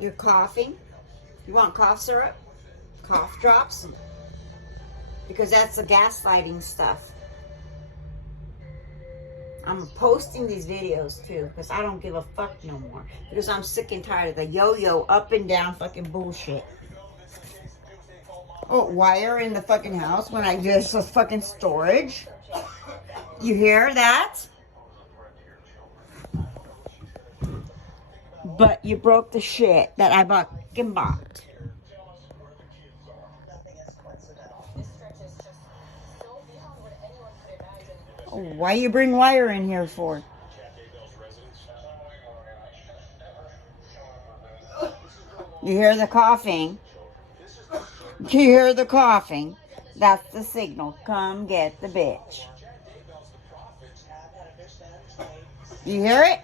You're coughing. You want cough syrup? Cough drops? Because that's the gaslighting stuff. I'm posting these videos too because I don't give a fuck no more. Because I'm sick and tired of the yo-yo up and down fucking bullshit. Oh, wire in the fucking house when I just a fucking storage. You hear that? But you broke the shit that I fucking bought. Oh, why you bring wire in here for? You hear the coughing? You hear the coughing? That's the signal. Come get the bitch. You hear it?